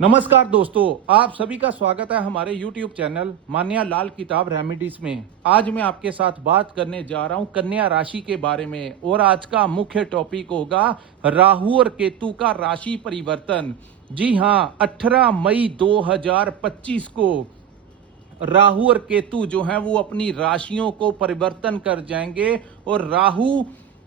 नमस्कार दोस्तों, आप सभी का स्वागत है हमारे YouTube चैनल मान्या लाल किताब रेमेडीज में। आज मैं आपके साथ बात करने जा रहा हूं कन्या राशि के बारे में और आज का मुख्य टॉपिक होगा राहु और केतु का राशि परिवर्तन। जी हां, 18 मई 2025 को राहु और केतु जो हैं वो अपनी राशियों को परिवर्तन कर जाएंगे और राहु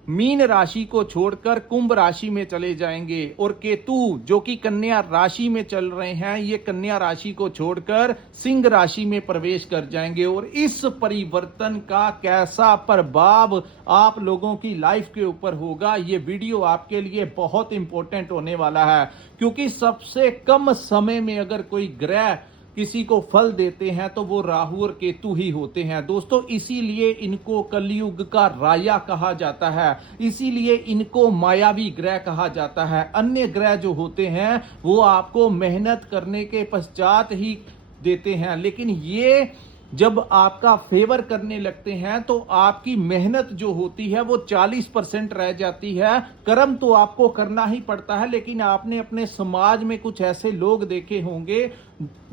मीन राशि को छोड़कर कुंभ राशि में चले जाएंगे और केतु जो कि कन्या राशि में चल रहे हैं ये कन्या राशि को छोड़कर सिंह राशि में प्रवेश कर जाएंगे। और इस परिवर्तन का कैसा प्रभाव आप लोगों की लाइफ के ऊपर होगा, ये वीडियो आपके लिए बहुत इंपॉर्टेंट होने वाला है, क्योंकि सबसे कम समय में अगर कोई ग्रह किसी को फल देते हैं तो वो राहु और केतु ही होते हैं दोस्तों। इसीलिए इनको कलयुग का राया कहा जाता है, इसीलिए इनको मायावी ग्रह कहा जाता है। अन्य ग्रह जो होते हैं वो आपको मेहनत करने के पश्चात ही देते हैं, लेकिन ये जब आपका फेवर करने लगते हैं तो आपकी मेहनत जो होती है वो 40% रह जाती है। कर्म तो आपको करना ही पड़ता है, लेकिन आपने अपने समाज में कुछ ऐसे लोग देखे होंगे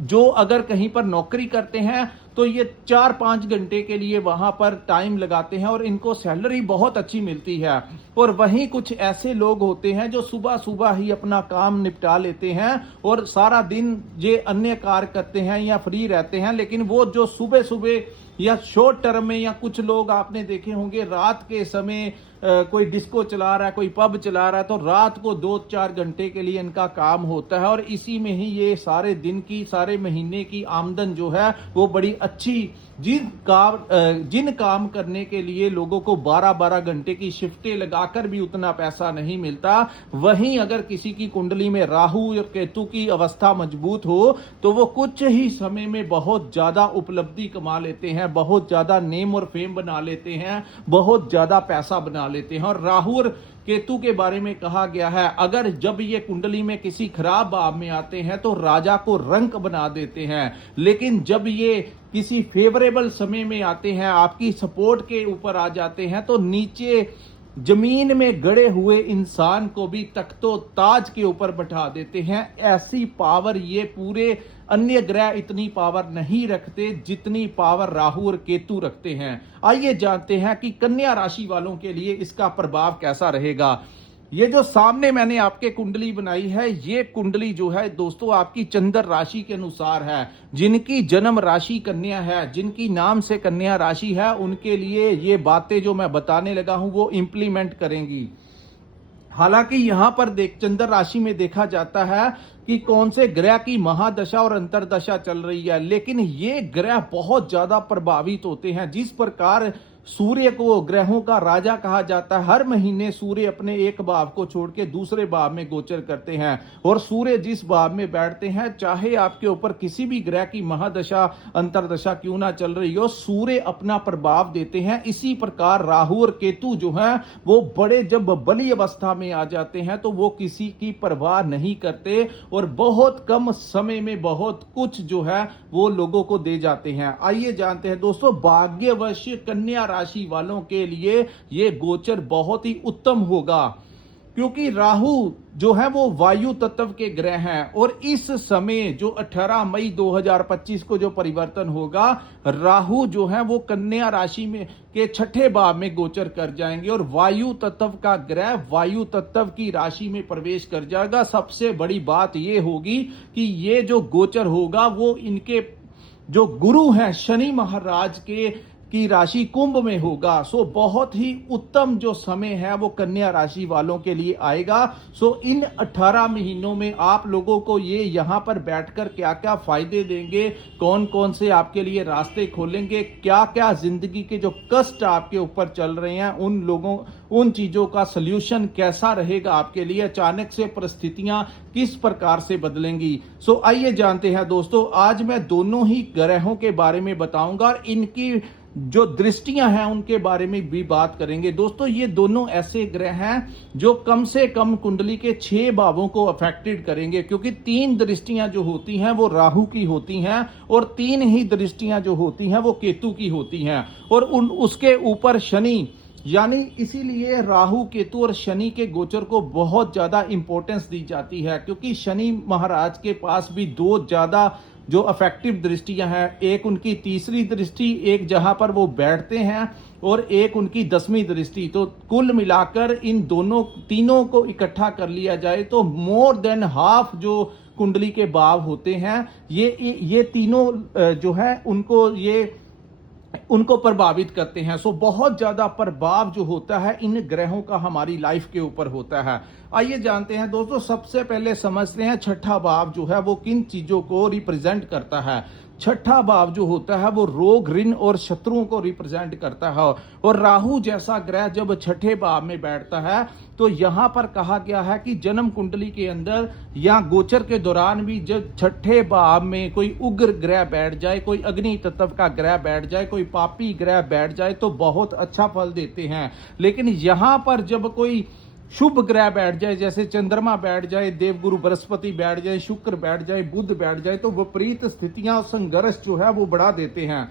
जो अगर कहीं पर नौकरी करते हैं तो ये 4-5 घंटे के लिए वहां पर टाइम लगाते हैं और इनको सैलरी बहुत अच्छी मिलती है। और वहीं कुछ ऐसे लोग होते हैं जो सुबह सुबह ही अपना काम निपटा लेते हैं और सारा दिन ये अन्य कार्य करते हैं या फ्री रहते हैं, लेकिन वो जो सुबह सुबह या शॉर्ट टर्म में, या कुछ लोग आपने देखे होंगे रात के समय कोई डिस्को चला रहा है, कोई पब चला रहा है, तो रात को 2-4 घंटे के लिए इनका काम होता है और इसी में ही ये सारे दिन की, सारे महीने की आमदन जो है वो बड़ी अच्छी, जिन काम करने के लिए लोगों को 12-12 घंटे की शिफ्टें लगाकर भी उतना पैसा नहीं मिलता, वहीं अगर किसी की कुंडली में राहु और केतु की अवस्था मजबूत हो तो वो कुछ ही समय में बहुत ज्यादा उपलब्धि कमा लेते हैं, बहुत ज्यादा नेम और फेम बना लेते हैं, बहुत ज्यादा पैसा बना लेते हैं। और राहु और केतु के बारे में कहा गया है, अगर जब ये कुंडली में किसी खराब भाव में आते हैं तो राजा को रंक बना देते हैं, लेकिन जब ये किसी फेवरेबल समय में आते हैं, आपकी सपोर्ट के ऊपर आ जाते हैं, तो नीचे जमीन में गड़े हुए इंसान को भी तख्तो ताज के ऊपर बैठा देते हैं। ऐसी पावर ये पूरे अन्य ग्रह इतनी पावर नहीं रखते जितनी पावर राहु और केतु रखते हैं। आइए जानते हैं कि कन्या राशि वालों के लिए इसका प्रभाव कैसा रहेगा। ये जो सामने मैंने आपके कुंडली बनाई है, ये कुंडली जो है दोस्तों आपकी चंद्र राशि के अनुसार है। जिनकी जन्म राशि कन्या है, जिनकी नाम से कन्या राशि है, उनके लिए ये बातें जो मैं बताने लगा हूं वो इंप्लीमेंट करेंगी। हालांकि यहां पर चंद्र राशि में देखा जाता है कि कौन से ग्रह की महादशा और अंतरदशा चल रही है, लेकिन ये ग्रह बहुत ज्यादा प्रभावित होते हैं। जिस प्रकार सूर्य को ग्रहों का राजा कहा जाता है, हर महीने सूर्य अपने एक भाव को छोड़ के दूसरे भाव में गोचर करते हैं और सूर्य जिस भाव में बैठते हैं, चाहे आपके ऊपर किसी भी ग्रह की महादशा अंतरदशा क्यों ना चल रही हो, सूर्य अपना प्रभाव देते हैं। इसी प्रकार राहु और केतु जो हैं वो बड़े जब बली अवस्था में आ जाते हैं तो वो किसी की परवाह नहीं करते और बहुत कम समय में बहुत कुछ जो है वो लोगों को दे जाते हैं। आइए जानते हैं दोस्तों, भाग्यवश कन्या राशि वालों के लिए ये गोचर बहुत ही उत्तम होगा, क्योंकि राहु जो है वो वायु तत्व के ग्रह हैं और इस समय जो 18 मई 2025 को जो परिवर्तन होगा, राहु जो है वो कन्या राशि में के 6ठे भाव में गोचर कर जाएंगे और वायु तत्व का ग्रह वायु तत्व की राशि में प्रवेश कर जाएगा। सबसे बड़ी बात ये होगी कि ये जो गोचर होगा वो इनके जो गुरु हैं शनि महाराज की राशि कुंभ में होगा। सो बहुत ही उत्तम जो समय है वो कन्या राशि वालों के लिए आएगा। सो इन 18 महीनों में आप लोगों को ये यहाँ पर बैठकर क्या क्या फायदे देंगे, कौन कौन से आपके लिए रास्ते खोलेंगे, क्या क्या जिंदगी के जो कष्ट आपके ऊपर चल रहे हैं उन चीजों का सल्यूशन कैसा रहेगा आपके लिए, अचानक से परिस्थितियां किस प्रकार से बदलेंगी। सो आइए जानते हैं दोस्तों, आज मैं दोनों ही ग्रहों के बारे में बताऊंगा और इनकी जो दृष्टियां हैं उनके बारे में भी बात करेंगे। दोस्तों ये दोनों ऐसे ग्रह हैं जो कम से कम कुंडली के 6 भावों को अफेक्टेड करेंगे, क्योंकि 3 दृष्टियां जो होती हैं वो राहु की होती हैं और 3 ही दृष्टियां जो होती हैं वो केतु की होती हैं और उसके ऊपर शनि यानी इसीलिए राहु केतु और शनि के गोचर को बहुत ज्यादा इंपॉर्टेंस दी जाती है, क्योंकि शनि महाराज के पास भी दो ज्यादा जो अफेक्टिव दृष्टियां हैं, एक उनकी तीसरी दृष्टि, एक जहां पर वो बैठते हैं, और एक उनकी 10वीं दृष्टि। तो कुल मिलाकर इन दोनों तीनों को इकट्ठा कर लिया जाए तो मोर देन हाफ जो कुंडली के भाव होते हैं, ये तीनों जो है उनको प्रभावित करते हैं। सो बहुत ज्यादा प्रभाव जो होता है इन ग्रहों का हमारी लाइफ के ऊपर होता है। आइए जानते हैं दोस्तों, सबसे पहले समझते हैं छठा भाव जो है वो किन चीजों को रिप्रेजेंट करता है। छठा भाव जो होता है वो रोग, ऋण और शत्रुओं को रिप्रेजेंट करता है। और राहु जैसा ग्रह जब छठे भाव में बैठता है तो यहां पर कहा गया है कि जन्म कुंडली के अंदर या गोचर के दौरान भी जब छठे भाव में कोई उग्र ग्रह बैठ जाए, कोई अग्नि तत्व का ग्रह बैठ जाए, कोई पापी ग्रह बैठ जाए तो बहुत अच्छा फल देते हैं। लेकिन यहां पर जब कोई शुभ ग्रह बैठ जाए, जैसे चंद्रमा बैठ जाए, देवगुरु बृहस्पति बैठ जाए, शुक्र बैठ जाए, बुध बैठ जाए, तो विपरीत स्थितियां और संघर्ष जो है वो बढ़ा देते हैं।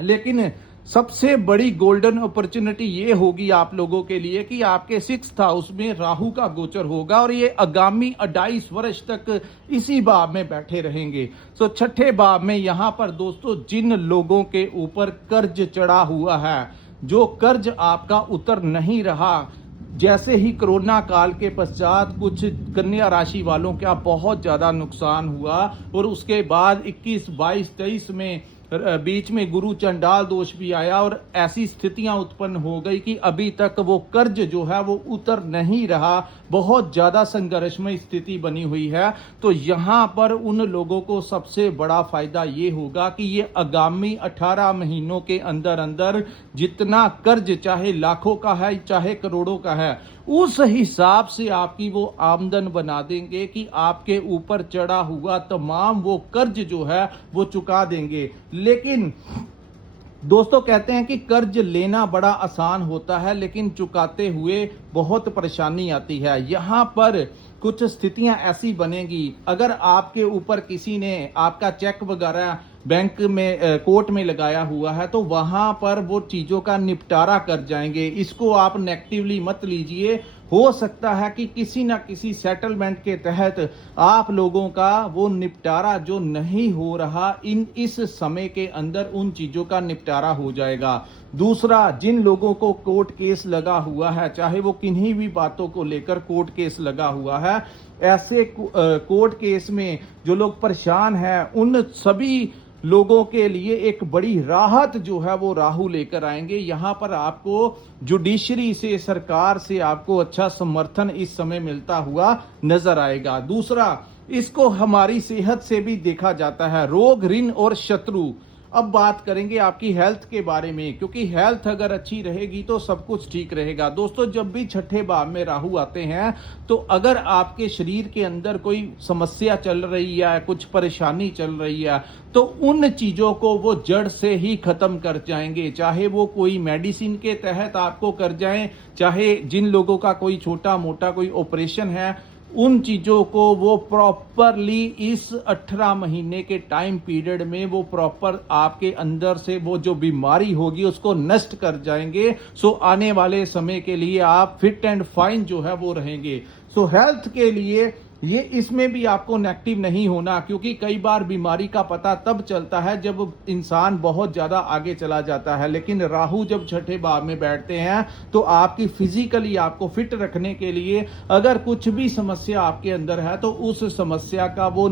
लेकिन सबसे बड़ी गोल्डन अपॉर्चुनिटी ये होगी आप लोगों के लिए कि आपके 6th हाउस में राहु का गोचर होगा और ये आगामी 28 वर्ष तक इसी भाव में बैठे रहेंगे। तो छठे भाव में यहां पर दोस्तों जिन लोगों के ऊपर कर्ज चढ़ा हुआ है, जो कर्ज आपका उतर नहीं रहा, जैसे ही कोरोना काल के पश्चात कुछ कन्या राशि वालों का बहुत ज्यादा नुकसान हुआ और उसके बाद 21, 22, 23 में बीच में गुरु चंडाल दोष भी आया और ऐसी स्थितियां उत्पन्न हो गई कि अभी तक वो कर्ज जो है वो उतर नहीं रहा, बहुत ज्यादा संघर्षमय स्थिति बनी हुई है। तो यहां पर उन लोगों को सबसे बड़ा फायदा ये होगा कि ये आगामी 18 महीनों के अंदर अंदर जितना कर्ज, चाहे लाखों का है चाहे करोड़ों का है, उस हिसाब से आपकी वो आमदन बना देंगे कि आपके ऊपर चढ़ा हुआ तमाम वो कर्ज जो है वो चुका देंगे। लेकिन दोस्तों कहते हैं कि कर्ज लेना बड़ा आसान होता है लेकिन चुकाते हुए बहुत परेशानी आती है। यहां पर कुछ स्थितियां ऐसी बनेगी, अगर आपके ऊपर किसी ने आपका चेक वगैरह बैंक में कोर्ट में लगाया हुआ है तो वहां पर वो चीजों का निपटारा कर जाएंगे। इसको आप नेगेटिवली मत लीजिए, हो सकता है कि किसी ना किसी सेटलमेंट के तहत आप लोगों का वो निपटारा जो नहीं हो रहा इस समय के अंदर उन चीजों का निपटारा हो जाएगा। दूसरा, जिन लोगों को कोर्ट केस लगा हुआ है, चाहे वो किन्हीं भी बातों को लेकर कोर्ट केस लगा हुआ है, ऐसे कोर्ट केस में जो लोग परेशान हैं उन सभी लोगों के लिए एक बड़ी राहत जो है वो राहु लेकर आएंगे। यहां पर आपको जुडिशरी से, सरकार से आपको अच्छा समर्थन इस समय मिलता हुआ नजर आएगा। दूसरा, इसको हमारी सेहत से भी देखा जाता है, रोग, ऋण और शत्रु। अब बात करेंगे आपकी हेल्थ के बारे में, क्योंकि हेल्थ अगर अच्छी रहेगी तो सब कुछ ठीक रहेगा। दोस्तों जब भी छठे भाव में राहु आते हैं तो अगर आपके शरीर के अंदर कोई समस्या चल रही है, कुछ परेशानी चल रही है, तो उन चीजों को वो जड़ से ही खत्म कर जाएंगे। चाहे वो कोई मेडिसिन के तहत आपको कर जाएं, चाहे जिन लोगों का कोई छोटा मोटा कोई ऑपरेशन है, उन चीजों को वो प्रॉपरली इस 18 महीने के टाइम पीरियड में वो प्रॉपर आपके अंदर से वो जो बीमारी होगी उसको नष्ट कर जाएंगे। सो आने वाले समय के लिए आप फिट एंड फाइन जो है वो रहेंगे। सो हेल्थ के लिए ये इसमें भी आपको नेगेटिव नहीं होना, क्योंकि कई बार बीमारी का पता तब चलता है जब इंसान बहुत ज्यादा आगे चला जाता है। लेकिन राहु जब छठे भाव में बैठते हैं तो आपकी फिजिकली आपको फिट रखने के लिए अगर कुछ भी समस्या आपके अंदर है तो उस समस्या का वो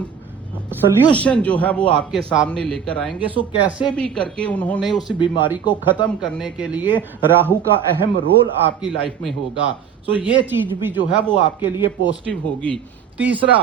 सोल्यूशन जो है वो आपके सामने लेकर आएंगे। सो कैसे भी करके उन्होंने उस बीमारी को खत्म करने के लिए राहु का अहम रोल आपकी लाइफ में होगा। सो ये चीज भी जो है वो आपके लिए पॉजिटिव होगी। तीसरा,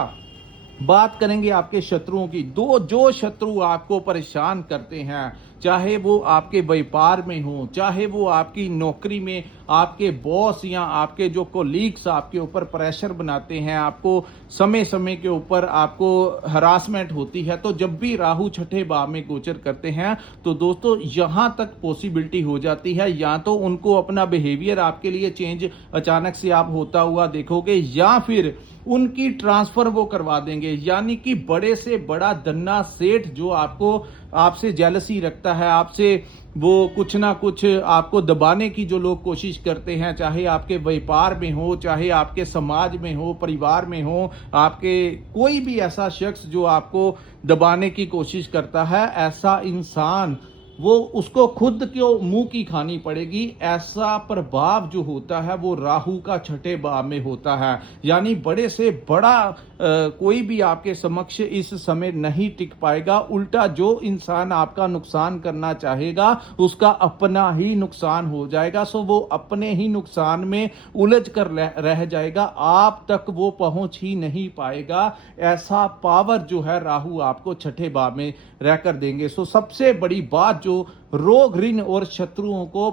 बात करेंगे आपके शत्रुओं की। जो शत्रु आपको परेशान करते हैं, चाहे वो आपके व्यापार में हो, चाहे वो आपकी नौकरी में आपके बॉस या आपके जो कोलीग्स आपके ऊपर प्रेशर बनाते हैं, आपको समय समय के ऊपर आपको हरासमेंट होती है, तो जब भी राहु छठे भाव में गोचर करते हैं तो दोस्तों यहां तक पॉसिबिलिटी हो जाती है, या तो उनको अपना बिहेवियर आपके लिए चेंज अचानक से आप होता हुआ देखोगे, या फिर उनकी ट्रांसफर वो करवा देंगे। यानी कि बड़े से बड़ा दन्ना सेठ जो आपको आपसे जेलसी रखता है, आपसे वो कुछ ना कुछ आपको दबाने की जो लोग कोशिश करते हैं, चाहे आपके व्यापार में हो, चाहे आपके समाज में हो, परिवार में हो, आपके कोई भी ऐसा शख्स जो आपको दबाने की कोशिश करता है, ऐसा इंसान वो उसको खुद क्यों मुंह की खानी पड़ेगी। ऐसा प्रभाव जो होता है वो राहु का छठे भाव में होता है, यानी बड़े से बड़ा कोई भी आपके समक्ष इस समय नहीं टिक पाएगा। उल्टा जो इंसान आपका नुकसान करना चाहेगा उसका अपना ही नुकसान हो जाएगा। सो वो अपने ही नुकसान में उलझ कर रह जाएगा, आप तक वो पहुंच ही नहीं पाएगा। ऐसा पावर जो है राहु आपको छठे भाव में रहकर देंगे। सो सबसे बड़ी बात जो रोग ऋण और शत्रुओं को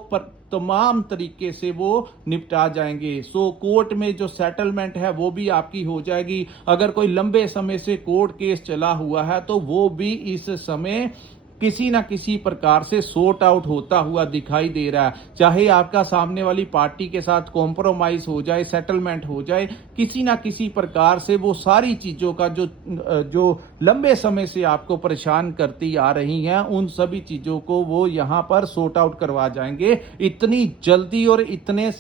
तमाम तरीके से वो निपटा जाएंगे। सो कोर्ट में जो सेटलमेंट है वो भी आपकी हो जाएगी। अगर कोई लंबे समय से कोर्ट केस चला हुआ है तो वो भी इस समय किसी ना किसी प्रकार से सॉर्ट आउट होता हुआ दिखाई दे रहा है। चाहे आपका सामने वाली पार्टी के साथ कॉम्प्रोमाइज हो जाए, सेटलमेंट हो जाए, किसी ना किसी प्रकार से वो सारी चीजों का जो लंबे समय से आपको परेशान करती आ रही हैं, उन सभी चीजों को वो यहाँ पर सॉर्ट आउट करवा जाएंगे इतनी जल्दी और इतने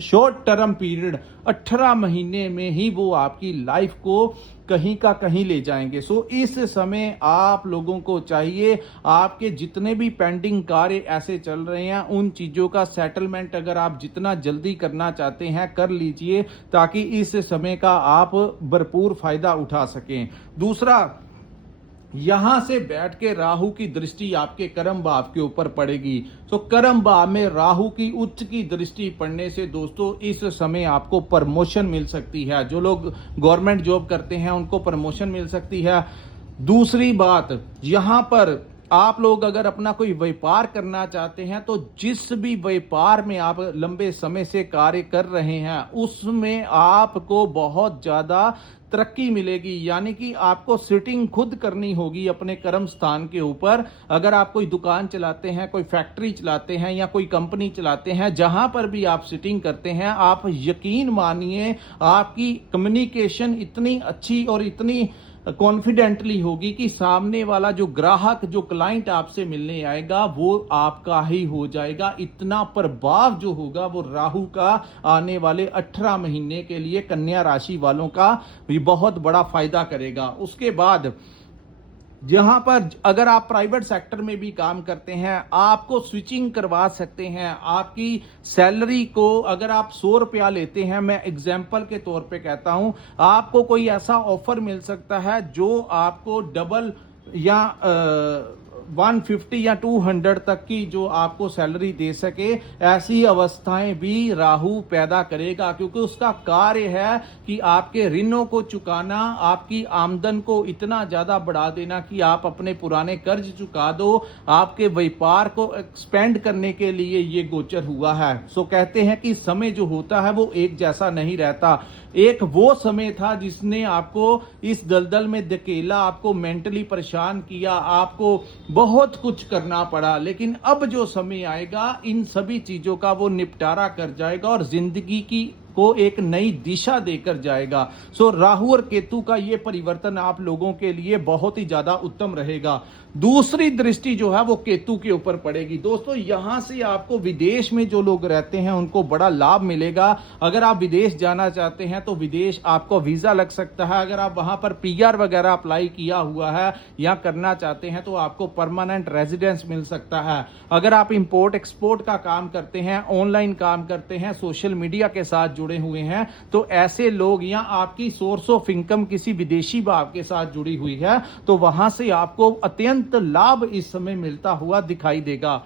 शॉर्ट टर्म पीरियड 18 महीने में ही वो आपकी लाइफ को कहीं का कहीं ले जाएंगे। सो इस समय आप लोगों को चाहिए, आपके जितने भी पेंडिंग कार्य ऐसे चल रहे हैं उन चीजों का सेटलमेंट अगर आप जितना जल्दी करना चाहते हैं कर लीजिए, ताकि इस समय का आप भरपूर फायदा उठा सकें। दूसरा, यहां से बैठ के राहु की दृष्टि आपके कर्म भाव के ऊपर पड़ेगी। तो कर्म भाव में राहु की उच्च की दृष्टि पड़ने से दोस्तों इस समय आपको प्रमोशन मिल सकती है। जो लोग गवर्नमेंट जॉब करते हैं उनको प्रमोशन मिल सकती है। दूसरी बात, यहां पर आप लोग अगर अपना कोई व्यापार करना चाहते हैं तो जिस भी व्यापार में आप लंबे समय से कार्य कर रहे हैं उसमें आपको बहुत ज्यादा तरक्की मिलेगी। यानी कि आपको सिटिंग खुद करनी होगी अपने कर्म स्थान के ऊपर। अगर आप कोई दुकान चलाते हैं, कोई फैक्ट्री चलाते हैं या कोई कंपनी चलाते हैं, जहां पर भी आप सिटिंग करते हैं, आप यकीन मानिए आपकी कम्युनिकेशन इतनी अच्छी और इतनी कॉन्फिडेंटली होगी कि सामने वाला जो ग्राहक, जो क्लाइंट आपसे मिलने आएगा वो आपका ही हो जाएगा। इतना प्रभाव जो होगा वो राहु का आने वाले 18 महीने के लिए कन्या राशि वालों का भी बहुत बड़ा फायदा करेगा। उसके बाद जहां पर अगर आप प्राइवेट सेक्टर में भी काम करते हैं, आपको स्विचिंग करवा सकते हैं। आपकी सैलरी को अगर आप 100 रुपया लेते हैं, मैं एग्जाम्पल के तौर पे कहता हूं, आपको कोई ऐसा ऑफर मिल सकता है जो आपको डबल या 150 या 200 तक की जो आपको सैलरी दे सके। ऐसी अवस्थाएं भी राहु पैदा करेगा, क्योंकि उसका कार्य है कि आपके ऋणों को चुकाना, आपकी आमदन को इतना ज्यादा बढ़ा देना कि आप अपने पुराने कर्ज चुका दो। आपके व्यापार को एक्सपेंड करने के लिए ये गोचर हुआ है। सो कहते हैं कि समय जो होता है वो एक जैसा नहीं रहता। एक वो समय था जिसने आपको इस दलदल में धकेला, आपको मेंटली परेशान किया, आपको बहुत कुछ करना पड़ा, लेकिन अब जो समय आएगा इन सभी चीजों का वो निपटारा कर जाएगा और जिंदगी की को एक नई दिशा देकर जाएगा। सो राहु और केतु का ये परिवर्तन आप लोगों के लिए बहुत ही ज्यादा उत्तम रहेगा। दूसरी दृष्टि जो है वो केतु के ऊपर पड़ेगी। दोस्तों यहां से आपको विदेश में जो लोग रहते हैं उनको बड़ा लाभ मिलेगा। अगर आप विदेश जाना चाहते हैं तो विदेश आपको वीजा लग सकता है। अगर आप वहां पर पीआर वगैरह अप्लाई किया हुआ है या करना चाहते हैं तो आपको परमानेंट रेजिडेंस मिल सकता है। अगर आप इंपोर्ट एक्सपोर्ट का काम करते हैं, ऑनलाइन काम करते हैं, सोशल मीडिया के साथ जुड़े हुए हैं, तो ऐसे लोग या आपकी सोर्स ऑफ इनकम किसी विदेशी भाव के साथ जुड़ी हुई है तो वहां से आपको अत्यंत लाभ इस समय मिलता हुआ दिखाई देगा।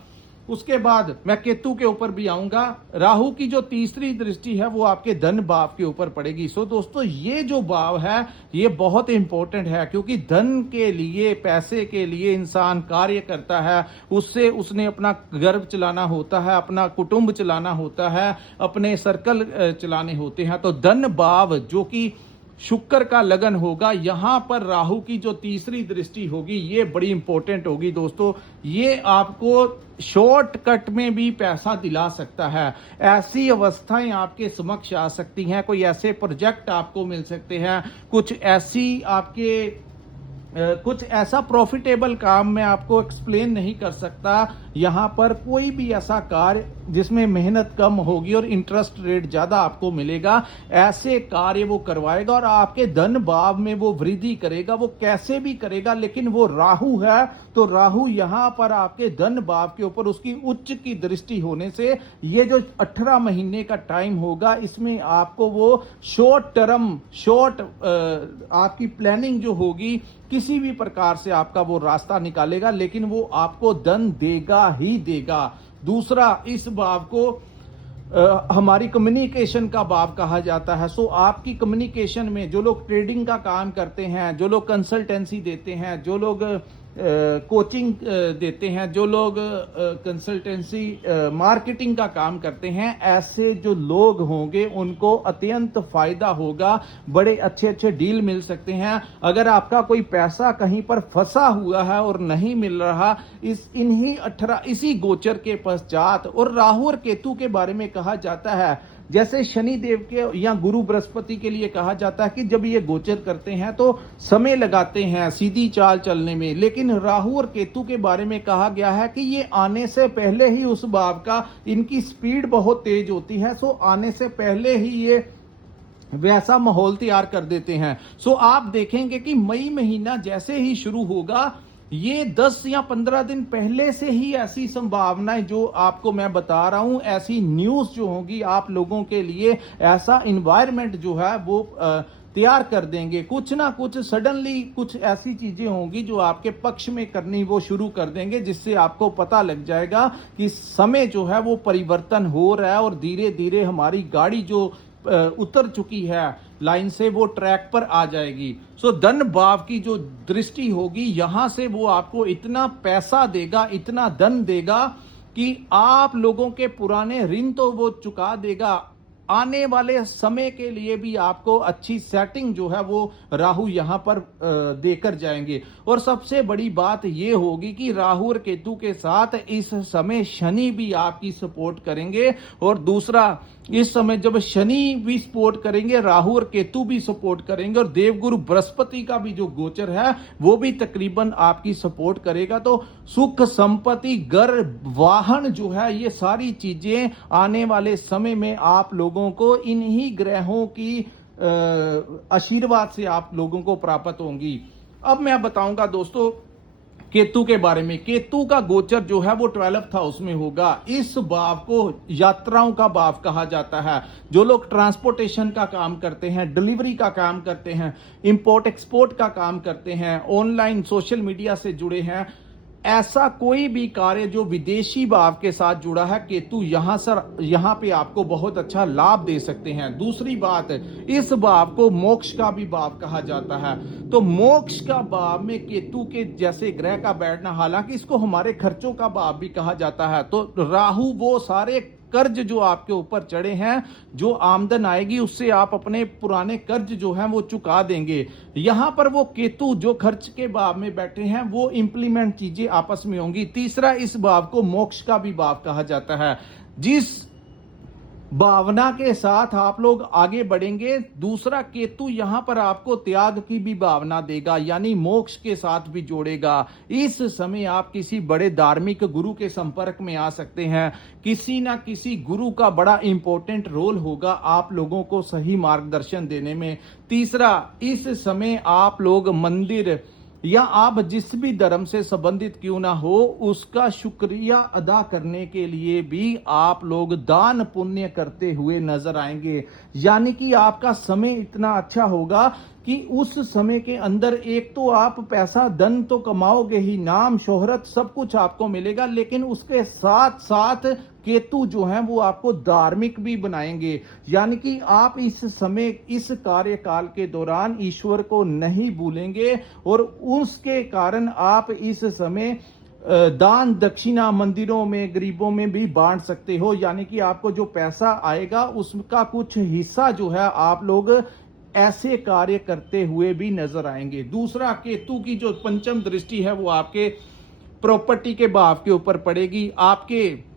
उसके बाद मैं केतु के ऊपर भी आऊंगा। राहु की जो तीसरी दृष्टि है वो आपके धन भाव के ऊपर पड़ेगी। सो दोस्तों ये जो भाव है ये बहुत इंपॉर्टेंट है, क्योंकि धन के लिए, पैसे के लिए इंसान कार्य करता है। उससे उसने अपना घर चलाना होता है, अपना कुटुंब चलाना होता है, अपने सर्कल चलाने होते हैं। तो धन भाव जो कि शुक्र का लगन होगा, यहां पर राहु की जो तीसरी दृष्टि होगी ये बड़ी इंपॉर्टेंट होगी। दोस्तों ये आपको शॉर्टकट में भी पैसा दिला सकता है। ऐसी अवस्थाएं आपके समक्ष आ सकती हैं, कोई ऐसे प्रोजेक्ट आपको मिल सकते हैं, कुछ ऐसी आपके कुछ ऐसा प्रॉफिटेबल काम मैं आपको एक्सप्लेन नहीं कर सकता। यहाँ पर कोई भी ऐसा कार्य जिसमें मेहनत कम होगी और इंटरेस्ट रेट ज्यादा आपको मिलेगा, ऐसे कार्य वो करवाएगा और आपके धन भाव में वो वृद्धि करेगा। वो कैसे भी करेगा, लेकिन वो राहु है, तो राहु यहाँ पर आपके धन भाव के ऊपर उसकी उच्च की दृष्टि होने से ये जो 18 महीने का टाइम होगा, इसमें आपको वो शॉर्ट आपकी प्लानिंग जो होगी, किसी भी प्रकार से आपका वो रास्ता निकालेगा, लेकिन वो आपको धन देगा ही देगा। दूसरा, इस भाव को हमारी कम्युनिकेशन का भाव कहा जाता है। सो आपकी कम्युनिकेशन में जो लोग ट्रेडिंग का काम करते हैं, जो लोग कंसल्टेंसी देते हैं, जो लोग कोचिंग देते हैं, जो लोग कंसल्टेंसी मार्केटिंग का काम करते हैं, ऐसे जो लोग होंगे उनको अत्यंत फायदा होगा। बड़े अच्छे अच्छे डील मिल सकते हैं। अगर आपका कोई पैसा कहीं पर फंसा हुआ है और नहीं मिल रहा, इसी गोचर के पश्चात, और राहु और केतु के बारे में कहा जाता है, जैसे शनि देव के या गुरु बृहस्पति के लिए कहा जाता है कि जब ये गोचर करते हैं तो समय लगाते हैं सीधी चाल चलने में, लेकिन राहु और केतु के बारे में कहा गया है कि ये आने से पहले ही उस भाव का, इनकी स्पीड बहुत तेज होती है। सो आने से पहले ही ये वैसा माहौल तैयार कर देते हैं। सो आप देखेंगे कि मई महीना जैसे ही शुरू होगा, ये 10 या 15 दिन पहले से ही ऐसी संभावनाएं जो आपको मैं बता रहा हूं, ऐसी न्यूज जो होगी आप लोगों के लिए, ऐसा इन्वायरमेंट जो है वो तैयार कर देंगे। कुछ ना कुछ सडनली कुछ ऐसी चीजें होंगी जो आपके पक्ष में करनी वो शुरू कर देंगे, जिससे आपको पता लग जाएगा कि समय जो है वो परिवर्तन हो रहा है और धीरे धीरे हमारी गाड़ी जो उतर चुकी है लाइन से, वो ट्रैक पर आ जाएगी। सो धन भाव की जो दृष्टि होगी, यहां से वो आपको इतना पैसा देगा, इतना धन देगा कि आप लोगों के पुराने ऋण तो वो चुका देगा, आने वाले समय के लिए भी आपको अच्छी सेटिंग जो है वो राहु यहां पर देकर जाएंगे। और सबसे बड़ी बात ये होगी कि राहु और केतु के साथ इस समय शनि भी आपकी सपोर्ट करेंगे। और दूसरा, इस समय जब शनि भी सपोर्ट करेंगे, राहु और केतु भी सपोर्ट करेंगे, और देवगुरु बृहस्पति का भी जो गोचर है वो भी तकरीबन आपकी सपोर्ट करेगा। तो सुख, संपत्ति, घर, वाहन जो है, ये सारी चीजें आने वाले समय में आप लोगों को इन्हीं ग्रहों की आशीर्वाद से आप लोगों को प्राप्त होंगी। अब मैं बताऊंगा दोस्तों केतु के बारे में। केतु का गोचर जो है वो 12th हाउस में होगा। इस भाव को यात्राओं का भाव कहा जाता है। जो लोग ट्रांसपोर्टेशन का काम करते हैं, डिलीवरी का काम करते हैं, इंपोर्ट एक्सपोर्ट का काम करते हैं, ऑनलाइन सोशल मीडिया से जुड़े हैं, ऐसा कोई भी कार्य जो विदेशी भाव के साथ जुड़ा है, केतु यहां पे आपको बहुत अच्छा लाभ दे सकते हैं। दूसरी बात, इस भाव को मोक्ष का भी भाव कहा जाता है। तो मोक्ष का भाव में केतु के जैसे ग्रह का बैठना, हालांकि इसको हमारे खर्चों का भाव भी कहा जाता है। तो राहु वो सारे कर्ज जो आपके ऊपर चढ़े हैं, जो आमदन आएगी उससे आप अपने पुराने कर्ज जो हैं वो चुका देंगे। यहां पर वो केतु जो खर्च के भाव में बैठे हैं, वो इंप्लीमेंट चीजें आपस में होंगी। तीसरा, इस भाव को मोक्ष का भी भाव कहा जाता है। जिस भावना के साथ आप लोग आगे बढ़ेंगे, दूसरा केतु यहां पर आपको त्याग की भी भावना देगा, यानी मोक्ष के साथ भी जोड़ेगा। इस समय आप किसी बड़े धार्मिक गुरु के संपर्क में आ सकते हैं। किसी ना किसी गुरु का बड़ा इंपॉर्टेंट रोल होगा आप लोगों को सही मार्गदर्शन देने में। तीसरा, इस समय आप लोग मंदिर या आप जिस भी धर्म से संबंधित क्यों ना हो, उसका शुक्रिया अदा करने के लिए भी आप लोग दान पुण्य करते हुए नजर आएंगे। यानी कि आपका समय इतना अच्छा होगा कि उस समय के अंदर एक तो आप पैसा धन तो कमाओगे ही, नाम शोहरत सब कुछ आपको मिलेगा, लेकिन उसके साथ साथ केतु जो हैं वो आपको धार्मिक भी बनाएंगे। यानी कि आप इस समय, इस कार्यकाल के दौरान ईश्वर को नहीं भूलेंगे और उसके कारण आप इस समय दान दक्षिणा मंदिरों में, गरीबों में भी बांट सकते हो। यानी कि आपको जो पैसा आएगा उसका कुछ हिस्सा जो है आप लोग ऐसे कार्य करते हुए भी नजर आएंगे। दूसरा, केतु की जो पंचम दृष्टि है वो आपके प्रॉपर्टी के भाव के ऊपर पड़ेगी। आपके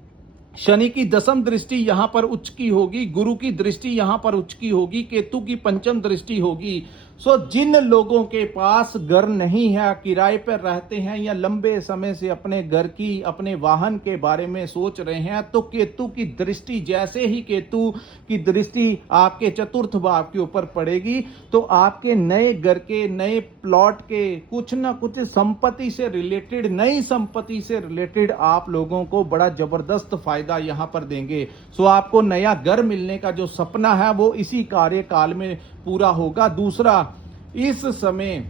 शनि की दसम दृष्टि यहां पर उच्च की होगी, गुरु की दृष्टि यहां पर उच्च की होगी, केतु की पंचम दृष्टि होगी। सो जिन लोगों के पास घर नहीं है, किराए पर रहते हैं या लंबे समय से अपने घर की, अपने वाहन के बारे में सोच रहे हैं, तो केतु की दृष्टि, जैसे ही केतु की दृष्टि आपके चतुर्थ भाव के ऊपर पड़ेगी तो आपके नए घर के, नए प्लॉट के, कुछ ना कुछ संपत्ति से रिलेटेड, नई संपत्ति से रिलेटेड आप लोगों को बड़ा जबरदस्त फायदा यहां पर देंगे। सो आपको नया घर मिलने का जो सपना है वो इसी कार्यकाल में पूरा होगा। दूसरा, इस समय,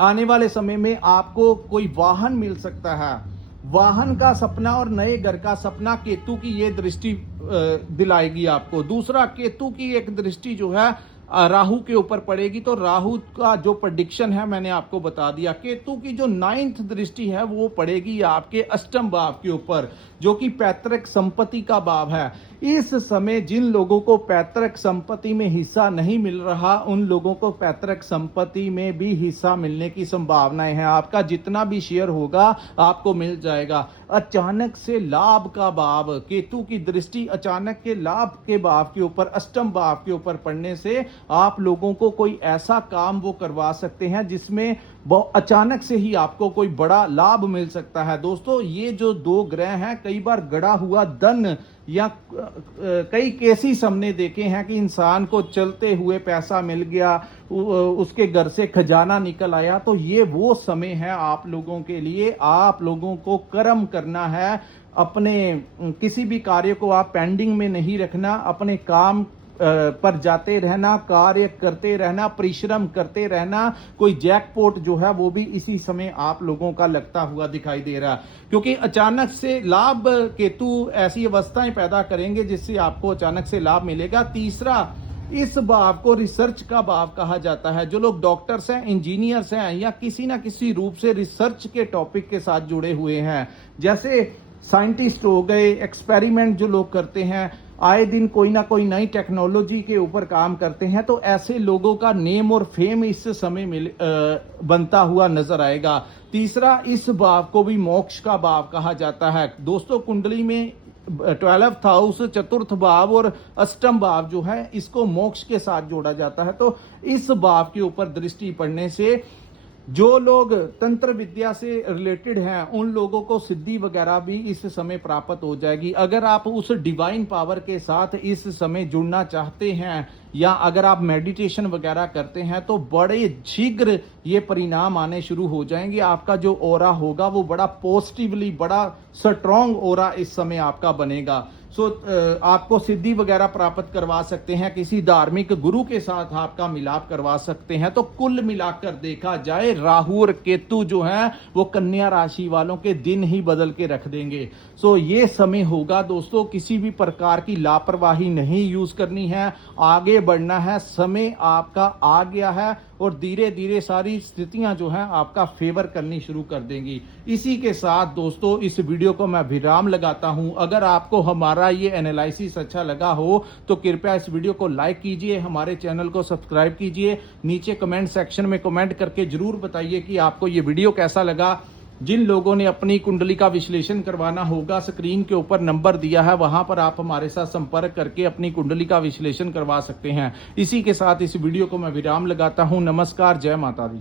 आने वाले समय में आपको कोई वाहन मिल सकता है। वाहन का सपना और नए घर का सपना केतु की ये दृष्टि दिलाएगी आपको। दूसरा, केतु की एक दृष्टि जो है राहु के ऊपर पड़ेगी, तो राहु का जो प्रेडिक्शन है मैंने आपको बता दिया। केतु की जो 9th दृष्टि है वो पड़ेगी आपके अष्टम भाव के ऊपर, जो कि पैतृक संपत्ति का भाव है। इस समय जिन लोगों को पैतृक संपत्ति में हिस्सा नहीं मिल रहा, उन लोगों को पैतृक संपत्ति में भी हिस्सा मिलने की संभावनाएं हैं। आपका जितना भी शेयर होगा आपको मिल जाएगा। अचानक से लाभ का भाव, केतु की दृष्टि अचानक के लाभ के भाव के ऊपर, अष्टम भाव के ऊपर पड़ने से आप लोगों को कोई ऐसा काम वो करवा सकते हैं जिसमें अचानक से ही आपको कोई बड़ा लाभ मिल सकता है। दोस्तों, ये जो दो ग्रह हैं, कई बार गड़ा हुआ धन या कई केसेस हमने देखे हैं कि इंसान को चलते हुए पैसा मिल गया, उसके घर से खजाना निकल आया। तो ये वो समय है आप लोगों के लिए। आप लोगों को कर्म करना है, अपने किसी भी कार्य को आप पेंडिंग में नहीं रखना, अपने काम पर जाते रहना, कार्य करते रहना, परिश्रम करते रहना। कोई जैकपॉट जो है वो भी इसी समय आप लोगों का लगता हुआ दिखाई दे रहा है, क्योंकि अचानक से लाभ, केतु ऐसी अवस्थाएं पैदा करेंगे जिससे आपको अचानक से लाभ मिलेगा। तीसरा, इस भाव को रिसर्च का भाव कहा जाता है। जो लोग डॉक्टर्स हैं, इंजीनियर्स हैं या किसी ना किसी रूप से रिसर्च के टॉपिक के साथ जुड़े हुए हैं, जैसे साइंटिस्ट हो गए, एक्सपेरिमेंट जो लोग करते हैं, आए दिन कोई ना कोई नई टेक्नोलॉजी के ऊपर काम करते हैं, तो ऐसे लोगों का नेम और फेम इस समय बनता हुआ नजर आएगा। तीसरा, इस भाव को भी मोक्ष का भाव कहा जाता है। दोस्तों, कुंडली में 12th हाउस, चतुर्थ भाव और अष्टम भाव जो है, इसको मोक्ष के साथ जोड़ा जाता है। तो इस भाव के ऊपर दृष्टि पड़ने से जो लोग तंत्र विद्या से रिलेटेड हैं, उन लोगों को सिद्धि वगैरह भी इस समय प्राप्त हो जाएगी। अगर आप उस डिवाइन पावर के साथ इस समय जुड़ना चाहते हैं या अगर आप मेडिटेशन वगैरह करते हैं, तो बड़े शीघ्र ये परिणाम आने शुरू हो जाएंगे। आपका जो ऑरा होगा वो बड़ा पॉजिटिवली, बड़ा स्ट्रॉन्ग ऑरा इस समय आपका बनेगा। आपको सिद्धि वगैरह प्राप्त करवा सकते हैं, किसी धार्मिक गुरु के साथ आपका मिलाप करवा सकते हैं। तो कुल मिलाकर देखा जाए, राहु और केतु जो हैं वो कन्या राशि वालों के दिन ही बदल के रख देंगे। ये समय होगा दोस्तों, किसी भी प्रकार की लापरवाही नहीं यूज करनी है, आगे बढ़ना है। समय आपका आ गया है और धीरे धीरे सारी स्थितियां जो हैं आपका फेवर करनी शुरू कर देंगी। इसी के साथ दोस्तों, इस वीडियो को मैं विराम लगाता हूं। अगर आपको हमारा ये एनालिसिस अच्छा लगा हो तो कृपया इस वीडियो को लाइक कीजिए, हमारे चैनल को सब्सक्राइब कीजिए। नीचे कमेंट सेक्शन में कमेंट करके जरूर बताइए कि आपको ये वीडियो कैसा लगा। जिन लोगों ने अपनी कुंडली का विश्लेषण करवाना होगा, स्क्रीन के ऊपर नंबर दिया है, वहां पर आप हमारे साथ संपर्क करके अपनी कुंडली का विश्लेषण करवा सकते हैं। इसी के साथ इस वीडियो को मैं विराम लगाता हूं। नमस्कार, जय माता दी।